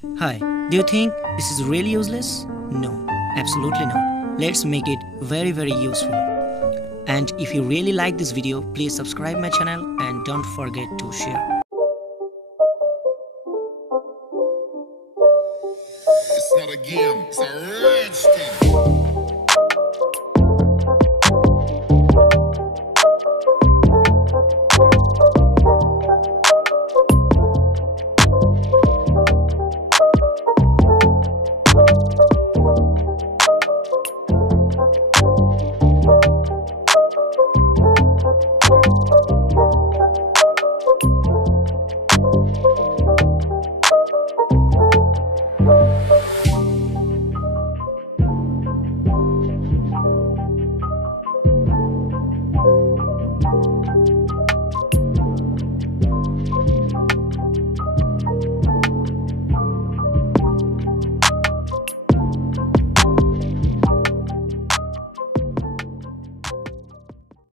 Hi, do you think this is really useless? No, absolutely not. Let's make it very useful. And if you really like this video, please subscribe my channel and don't forget to share. It's not a game, it's a rich thing.